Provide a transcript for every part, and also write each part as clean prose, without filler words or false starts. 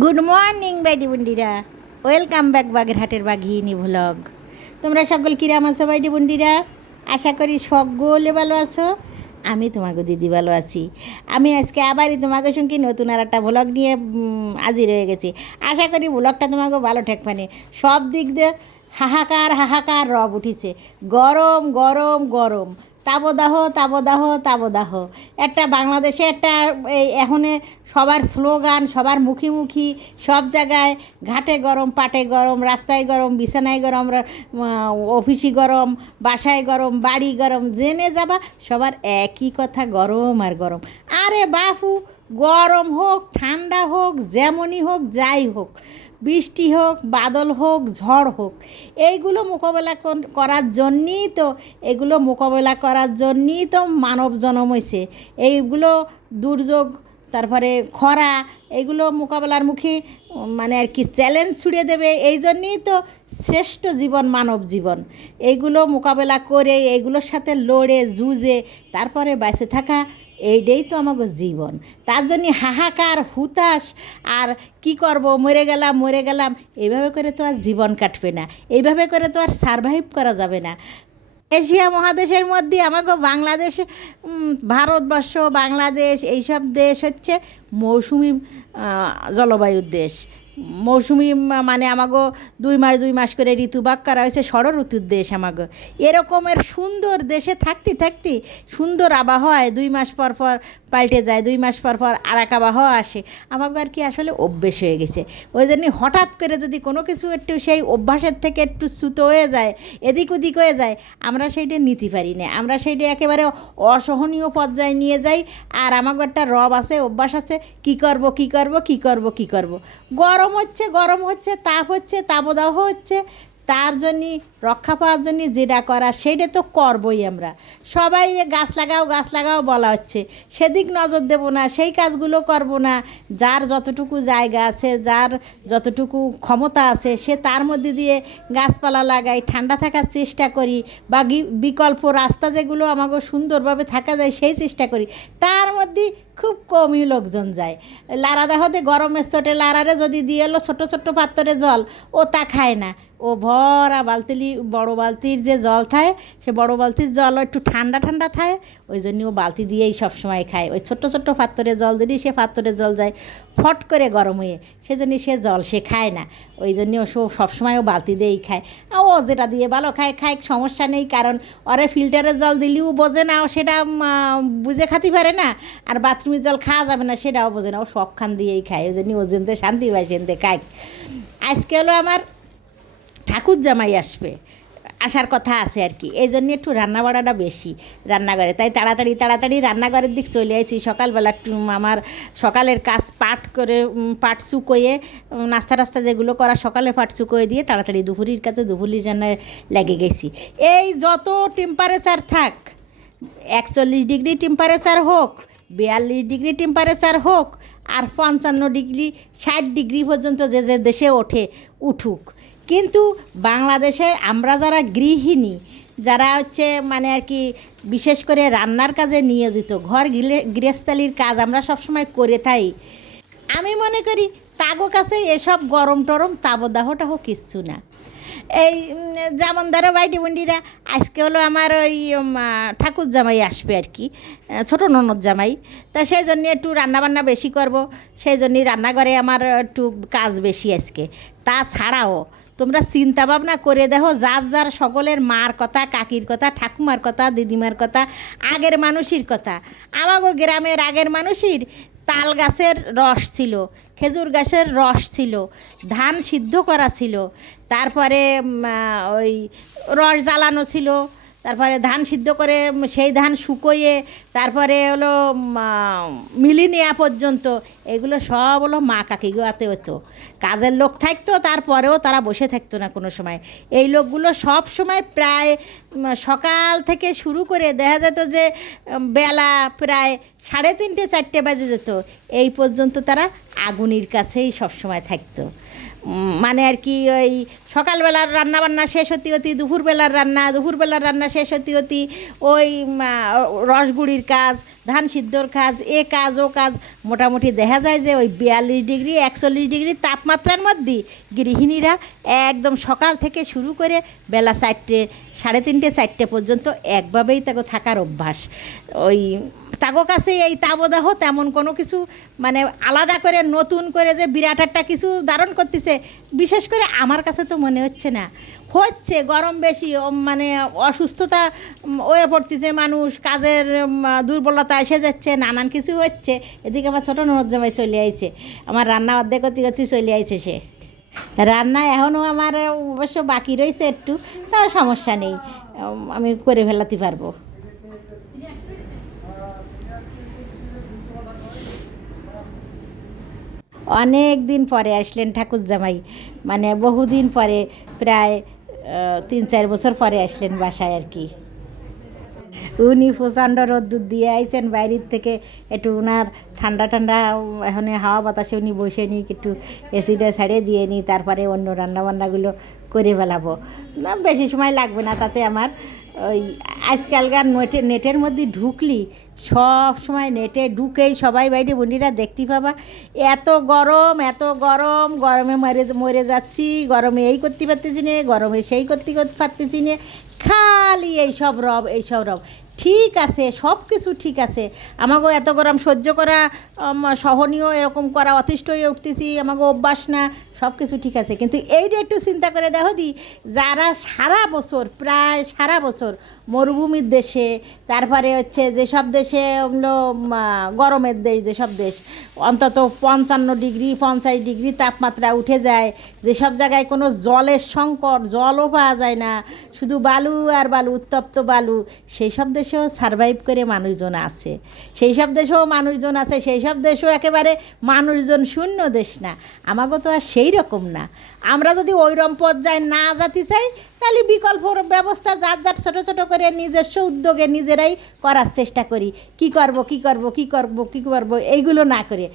Good morning বাইডি বন্ডিরা, welcome back বাগেরহাটের বাঘিনী vlog. তোমরা সকল কিরাম আছো বাইডি বন্ডিরা? আশা করি সকলে ভালো আছো। আমি তোমাকে দিদি ভালো আছি। আমি আজকে আবারই তোমাকে সঙ্গে নতুন আর একটা ভ্লগ নিয়ে হাজির হয়ে গেছি। আশা করি ভ্লগটা তোমাকে ভালো ঠেকবানে। সব দিক দিয়ে হাহাকার হাহাকার রব উঠিছে, গরম গরম গরম, তাবদাহ তাবদাহ তাবদাহ। একটা বাংলাদেশে একটা এই এখন সবার স্লোগান, সবার মুখী মুখী, সব জায়গায় ঘাটে গরম, পাটে গরম, রাস্তায় গরম, বিছানায় গরম, অফিসে গরম, বাসায় গরম, বাড়ি গরম, জেনে যাবা সবার একই কথা, গরম আর গরম। আরে বাপু, গরম হোক ঠান্ডা হোক যেমনই হোক যাই হোক, বৃষ্টি হোক বাদল হোক ঝড় হোক, এইগুলো মোকাবেলা করার জন্যই তো মানব জন্ম হয়েছে। এইগুলো দুর্যোগ, তারপরে খরা, এইগুলো মোকাবেলার মুখে মানে আর কি চ্যালেঞ্জ ছুড়ে দেবে। এই জন্যই তো শ্রেষ্ঠ জীবন মানব জীবন। এইগুলো মোকাবেলা করে, এইগুলোর সাথে লড়ে জুঝে তারপরে বেঁচে থাকা, এইটাই তো আমাকে জীবন। তার জন্য হাহাকার হুতাশ আর কি করব, মরে গেলাম এইভাবে করে তো আর জীবন কাটবে না, এইভাবে করে তো আর সারভাইভ করা যাবে না। এশিয়া মহাদেশের মধ্যে আমাকে বাংলাদেশ, ভারতবর্ষ, বাংলাদেশ, এইসব দেশ হচ্ছে মৌসুমি জলবায়ুর দেশ। মৌসুমি মানে আমাগো 2 মাস করে ঋতুভাগ করা হয়েছে, ষড় ঋতুর দেশ আমাগো। এরকমের সুন্দর দেশে থাকতে থাকতে সুন্দর আবহাওয়ায় 2 মাস পর পর পাল্টে যায়, 2 মাস পর পর আর এক আবহাওয়া আসে। আমাকে আর কি আসলে অভ্যেস হয়ে গেছে। ওই জন্যই হঠাৎ করে যদি কোনো কিছু একটু সেই অভ্যাসের থেকে একটু চ্যুত হয়ে যায়, এদিক ওদিক হয়ে যায়, আমরা সেইটা নিতে পারি না, আমরা সেইটা একেবারে অসহনীয় পর্যায়ে নিয়ে যাই। আর আমাকে একটা রব আছে, অভ্যাস আছে, কী করব কী করব কী করব কী করব। গরম হচ্ছে, তাপ হচ্ছে, তাপদাহ হচ্ছে, তার জন্যে রক্ষা পাওয়ার জন্য যেটা করার সেইটা তো করবই আমরা। সবাই গাছ লাগাও বলা হচ্ছে, সেদিক নজর দেব না, সেই কাজগুলো করব না। যার যতটুকু জায়গা আছে, যার যতটুকু ক্ষমতা আছে, সে তার মধ্যে দিয়ে গাছপালা লাগাই, ঠান্ডা থাকার চেষ্টা করি, বা বিকল্প রাস্তা যেগুলো আমাকে সুন্দরভাবে থাকা যায় সেই চেষ্টা করি। তার মধ্যে খুব কমই লোকজন যায়। লারা দেহতে গরমের চোটে লারারে যদি দিয়ে এলো ছোটো ছোট্টো পাত্রে জল, ও তা খায় না। ও ভরা বড় বালতির যে জল থাকে, সে বড় বালতির জল একটু ঠান্ডা ঠান্ডা থাকে, ওই জন্য ও বালতি দিয়েই সবসময় খায়। ওই ছোট্ট ছোট্ট পাত্রে জল দিলেই সে পাত্রে জল যায় ফট করে গরম হয়ে, সেজন্য সে জল সে খায় না। ওই জন্য ও সবসময় ও বালতি দিয়েই খায়। ও যেটা দিয়ে ভালো খায় সমস্যা নেই, কারণ ওরে ফিল্টারের জল দিলেও বোঝে না, ও সেটা বুঝে খাতে পারে না। আর বাথরুমের জল খাওয়া যাবে না সেটাও বোঝে না, ও সবখান দিয়েই খায়। ওই জন্য ও যেনতে শান্তি পায় সেনতে খায়। আজকে হলো আমার ঠাকুর জামাই আসার কথা আছে আর কি, এই জন্য একটু রান্না বাড়াটা বেশি রান্নাঘরে, তাই তাড়াতাড়ি রান্নাঘরের দিক চলে আসি। সকালবেলা একটু আমার সকালের কাজ পাট শুকোয়ে, নাস্তা টাস্তা যেগুলো করা সকালে পাট শুকোয়ে দিয়ে তাড়াতাড়ি দুপুরের কাছে দুপুরের রান্নায় লেগে গেছি। এই যত টেম্পারেচার থাক, 41 ডিগ্রি টেম্পারেচার হোক, 42 ডিগ্রি টেম্পারেচার হোক, আর 55 ডিগ্রি 60 ডিগ্রি পর্যন্ত যে যে দেশে উঠুক, কিন্তু বাংলাদেশে আমরা যারা গৃহিণী, যারা হচ্ছে মানে আর কি বিশেষ করে রান্নার কাজে নিয়োজিত, ঘর গৃহস্থালির কাজ আমরা সবসময় করে থাকি, আমি মনে করি তাগো কাছে এসব গরম টরম তাবদাহটাহ কিচ্ছু না। এই যেমন ধরো বাইটি বন্ডিরা, আজকে হলো আমার ওই ঠাকুর জামাই আসবে আর কি, ছোটো ননদ জামাই। তা সেই জন্যে একটু রান্নাবান্না বেশি করব, সেই জন্যই রান্নাঘরে আমার একটু কাজ বেশি আজকে। তাছাড়াও তোমরা চিন্তা ভাবনা করে দেখো, যার সকলের মার কথা, কাকির কথা, ঠাকুমার কথা, দিদিমার কথা, আগের মানুষের কথা। আমাগো গ্রামের আগের মানুষের তাল গাছের রস ছিল, খেজুর গাছের রস ছিল, ধান সিদ্ধ করা ছিল, তারপরে ওই রস জ্বালানো ছিল, তারপরে ধান সিদ্ধ করে সেই ধান শুকোয়ে তারপরে হলো মিলি নেওয়া পর্যন্ত, এগুলো সব হলো মা কাকিগুলোতে হতো। কাজের লোক থাকতো, তারপরেও তারা বসে থাকতো না কোনো সময়। এই লোকগুলো সব সময় প্রায় সকাল থেকে শুরু করে দেখা যেত যে বেলা প্রায় 3:30 4টে বাজে যেত, এই পর্যন্ত তারা আগুনের কাছেই সব সময় থাকতো। মানে আর কি ওই সকালবেলার রান্নাবান্না শেষ হতে হতে দুপুরবেলার রান্না শেষ হতে হতে ওই রসগুড়ির কাজ, ধান সিদ্ধর কাজ, এ কাজ ও কাজ, মোটামুটি দেখা যায় যে ওই 42 ডিগ্রি 41 ডিগ্রি তাপমাত্রার মধ্যে গৃহিণীরা একদম সকাল থেকে শুরু করে বেলা 4টে 3:30 4টে পর্যন্ত একভাবেই তাকে থাকার অভ্যাস। ওই তাগো কাছে এই তাবদাহ তেমন কোনো কিছু মানে আলাদা করে নতুন করে যে বিরাট একটা কিছু ধারণ করতেছে বিশেষ করে আমার কাছে তো মনে হচ্ছে না। হচ্ছে গরম বেশি, মানে অসুস্থতা হয়ে পড়তেছে মানুষ, কাজের দুর্বলতা এসে যাচ্ছে, নানান কিছু হচ্ছে। এদিকে আমার ছোটো ননদ জামাই চলে আইছে, আমার রান্না অর্ধেক করতে করতে চলে আইছে সে। রান্না এখনও আমার অবশ্য বাকি রয়েছে একটু, তাও সমস্যা নেই, আমি করে ফেলাতে পারবো। অনেক দিন পরে আসলেন ঠাকুর জামাই, মানে বহুদিন পরে, প্রায় 3-4 বছর পরে আসলেন বাসায় আর কি। উনি প্রচণ্ড রোদ্দুর দিয়ে আইছেন বাইরের থেকে, একটু উনার ঠান্ডা ঠান্ডা এখন হাওয়া বাতাসে উনি বসে নিই, একটু এসিটা ছাড়িয়ে দিয়ে নিই, তারপরে অন্য রান্নাবান্নাগুলো করে ফেলাবো। না বেশি সময় লাগবে না তাতে আমার। ওই আজকালকার নেটের মধ্যে ঢুকলি সব সময় নেটে ঢুকেই সবাই বাইরে বন্ডিরা দেখতে পাবা, এত গরম গরমে মরে যাচ্ছি, গরমে এই করতে পারতেছি না, গরমে সেই করতে পারতেছি না, খালি এইসব রব। ঠিক আছে, সব কিছু ঠিক আছে, আমাকেও এত গরম সহ্য করা সহনীয়, এরকম করা অতিষ্ঠ হয়ে উঠতেছি, আমাকে অভ্যাস না, সব কিছু ঠিক আছে। কিন্তু এইটা একটু চিন্তা করে দেখো দি, যারা প্রায় সারা বছর মরুভূমির দেশে, তারপরে হচ্ছে যেসব দেশে হলো গরমের দেশ, যেসব দেশ অন্তত 55 ডিগ্রি 50 ডিগ্রি তাপমাত্রা উঠে যায়, যেসব জায়গায় কোনো জলের সংকট, জলও পাওয়া যায় না, শুধু বালু আর বালু, উত্তপ্ত বালু, সেই সব দেশেও সারভাইভ করে মানুষজন আছে, সেই সব দেশেও একেবারে মানুষজন শূন্য দেশ না। আমাকে তো আর সেই রকম না। আমরা যদি ওইরকম পর্যায়ে না যেতে চাই, তাহলে বিকল্প ব্যবস্থা যার ছোটো ছোটো করে নিজস্ব উদ্যোগে নিজেরাই করার চেষ্টা করি। কি করব এইগুলো না করে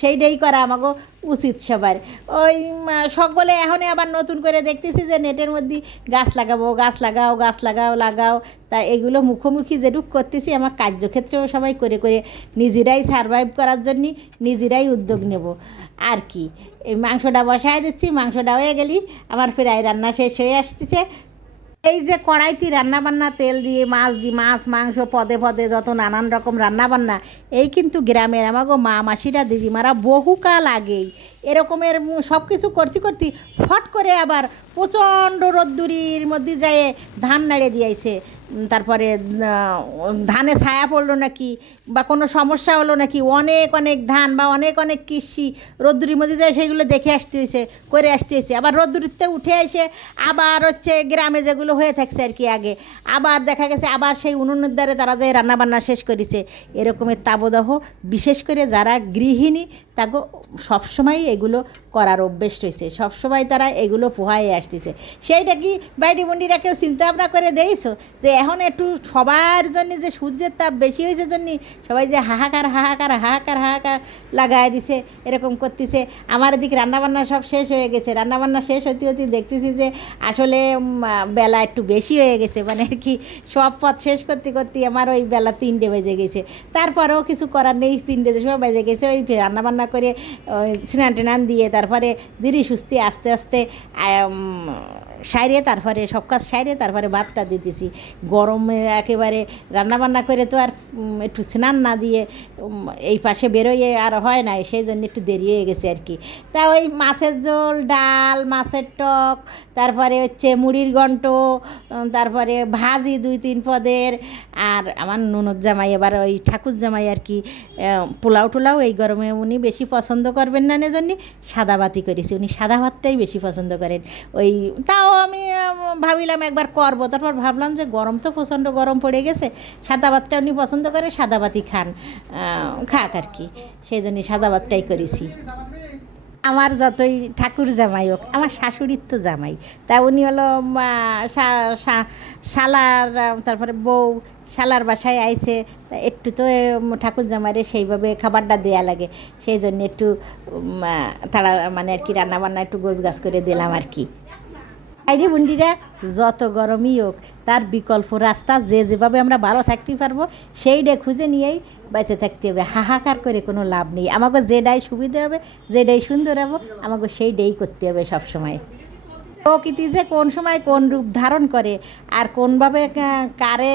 সেইটাই করা আমাকে উচিত সবার। ওই সকলে এখন আবার নতুন করে দেখতেছি যে নেটের মধ্যে গাছ লাগাও, তা এগুলো মুখোমুখি যেটুক করতেছি, আমার কার্যক্ষেত্রেও সবাই করে নিজেরাই সারভাইভ করার জন্য নিজেরাই উদ্যোগ নেব আর কি। এই মাংসটা বসায় দিচ্ছি, মাংসটা হয়ে গেলি আমার প্রায় রান্না শেষ হয়ে আসতেছে। এই যে কড়াইতে রান্নাবান্না, তেল দিয়ে মাছ মাংস পদে যত নানান রকম রান্নাবান্না, এই কিন্তু গ্রামের আমাগো মা মাসিরা দিদিমারা বহুকাল আগেই এরকমের সব কিছু করতে ফট করে আবার প্রচণ্ড রোদ্দুরির মধ্যে যায় ধান নাড়ে দিয়েছে। তারপরে ধানে ছায়া পড়লো নাকি বা কোনো সমস্যা হলো নাকি, অনেক ধান বা অনেক কৃষি রোদ্দুরির মধ্যে যায়, সেগুলো দেখে করে আসতে হয়েছে। আবার রোদ্দুরিতে উঠে এসে আবার হচ্ছে গ্রামে যেগুলো হয়ে থাকছে আর কি আগে, আবার দেখা গেছে আবার সেই উনুনের দ্বারে তারা যে রান্নাবান্না শেষ করেছে। এরকমের তাবদাহ বিশেষ করে যারা গৃহিণী, তাকে সবসময় এগুলো করার অভ্যেস রয়েছে, সবসময় তারা এগুলো পোহায়ে আসতেছে। সেইটা কি বাইরে বন্ডিরা কেউ চিন্তা ভাবনা করে দিয়েছো যে এখন একটু সবার জন্য যে সূর্যের তাপ বেশি হয়েছে জন্য সবাই যে হাহাকার লাগায় দিছে, এরকম করতেছে। আমার এদিকে রান্নাবান্না সব শেষ হয়ে গেছে, রান্নাবান্না শেষ হতে দেখতেছি যে আসলে বেলা একটু বেশি হয়ে গেছে, মানে আর কি সব পথ শেষ করতে আমার ওই বেলা 3টে বেজে গেছে। তারপরেও কিছু করার নেই, 3টে সময় বেজে গেছে। ওই রান্নাবান্না করে স্নান টেনান দিয়ে তারপরে ধীরে সুস্থে আস্তে সাইরে, তারপরে সব কাজ সাইরে তারপরে ভাতটা দিতেছি। গরমে একেবারে রান্নাবান্না করে তো আর একটু স্নান না দিয়ে এই পাশে বেরোয় আর হয় না, সেই জন্য একটু দেরি হয়ে গেছে আর কি। তা ওই মাছের ঝোল, ডাল, মাছের টক, তারপরে হচ্ছে মুড়ির ঘন্ট, তারপরে ভাজি 2-3 পদের। আর আমার ননদ জামাই, এবার ওই ঠাকুর জামাই আর কি, পোলাও এই গরমে উনি বেশি পছন্দ করবেন না, জন্য সাদা ভাতই করেছি। উনি সাদা ভাতটাই বেশি পছন্দ করেন। ওই তাও আমি ভাবিলাম একবার করবো, তারপর ভাবলাম যে গরম তো প্রচণ্ড গরম পড়ে গেছে, সাদা ভাতটা উনি পছন্দ করে, সাদা ভাতই খাক আর কি, সেই জন্যই সাদা ভাতটাই করেছি। আমার যতই ঠাকুর জামাই হোক, আমার শাশুড়ির তো জামাই, তা উনি হলো শালার, তারপরে বউ শালার বাসায় আইছে, তা একটু তো ঠাকুর জামাইরে সেইভাবে খাবারটা দেয়া লাগে, সেই জন্য একটু তারা মানে আর কি রান্নাবান্না একটু গোছগাছ করে দিলাম আর কি। আইডি বুন্ডিরা, যত গরমই হোক তার বিকল্প রাস্তা, যে যেভাবে আমরা ভালো থাকতে পারবো সেইটা খুঁজে নিয়েই বেঁচে থাকতে হবে। হাহাকার করে কোনো লাভ নেই। আমাকে যেটাই সুবিধা হবে, যেটাই সুন্দর হবে, আমাকে সেইটাই করতে হবে সবসময়। প্রকৃতি যে কোন সময় কোন রূপ ধারণ করে আর কোনভাবে কারে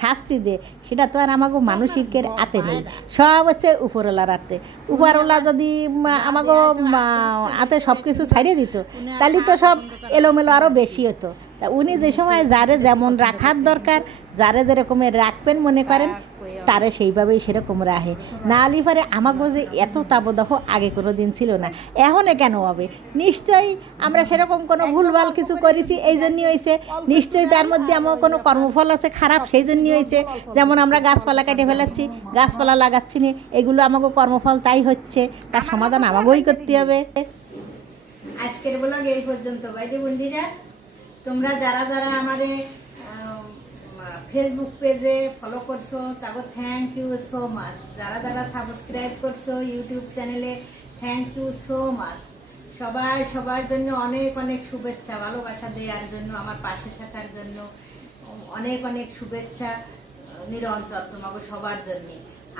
শাস্তি দেয়, সেটা তো আর আমাকে মানুষের হাতে নেই, সব হচ্ছে উপরওয়ালার হাতে। উপরওয়ালা যদি আমাকে হাতে সব কিছু ছাড়িয়ে দিত, তাহলে তো সব এলোমেলো আরও বেশি হতো। তা উনি যে সময় যারে যেমন রাখার দরকার, যারে যেরকমের রাখবেন মনে করেন, তারে সেইভাবেই সেরকম রাখে। না হলে পরে আমাকে যে এত তাবদাহ আগে কোনো দিন ছিল না, এখনে কেন হবে? নিশ্চয়ই আমরা সেরকম কোনো ভুলভাল কিছু করেছি, এই জন্যই হয়েছে। নিশ্চয়ই তার মধ্যে আমার কোনো কর্মফল আছে খারাপ, সেই জন্যই হয়েছে। যেমন আমরা গাছপালা কেটে ফেলাচ্ছি, গাছপালা লাগাচ্ছি না, এগুলো আমাকে কর্মফল, তাই হচ্ছে। তার সমাধান আমাকেই করতে হবে। আজকের ব্লগ এই পর্যন্ত। বাইরে বন্ধুরা, তোমরা যারা যারা আমারে ফেসবুক পেজে ফলো করছো, তারপর থ্যাংক ইউ সো মাচ। যারা যারা সাবস্ক্রাইব করছো ইউটিউব চ্যানেলে, থ্যাংক ইউ সো মাচ। সবার জন্য অনেক অনেক শুভেচ্ছা, ভালোবাসা দেওয়ার জন্য, আমার পাশে থাকার জন্য অনেক অনেক শুভেচ্ছা নিরন্তর তোমাকে সবার জন্যে।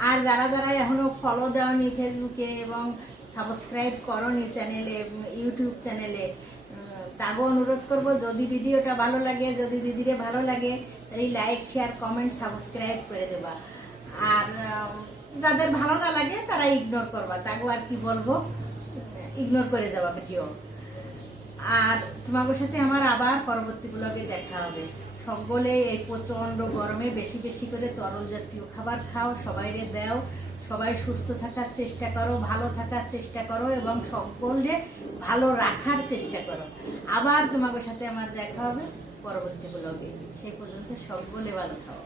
আর যারা যারা এখনও ফলো দেওনি ফেসবুকে এবং সাবস্ক্রাইব করোনি চ্যানেলে, ইউটিউব চ্যানেলে, তাকেও অনুরোধ করবো, যদি ভিডিওটা ভালো লাগে, যদি দিদিরে ভালো লাগে, তাই লাইক শেয়ার কমেন্ট সাবস্ক্রাইব করে দেবা। আর যাদের ভালো না লাগে তারা ইগনোর করবা, তাকেও আর কি বলবো, ইগনোর করে যাবা ভিডিও। আর তোমাদের সাথে আমার আবার পরবর্তী ব্লগে দেখা হবে। সকলে এই প্রচণ্ড গরমে বেশি বেশি করে তরল জাতীয় খাবার খাও, সবাইরে দাও, সবাই সুস্থ থাকার চেষ্টা করো, ভালো থাকার চেষ্টা করো এবং সকলে ভালো রাখার চেষ্টা করো। আবার তোমাদের সাথে আমার দেখা হবে পরবর্তী ব্লগে। সেই পর্যন্ত সকলে ভালো থাকো।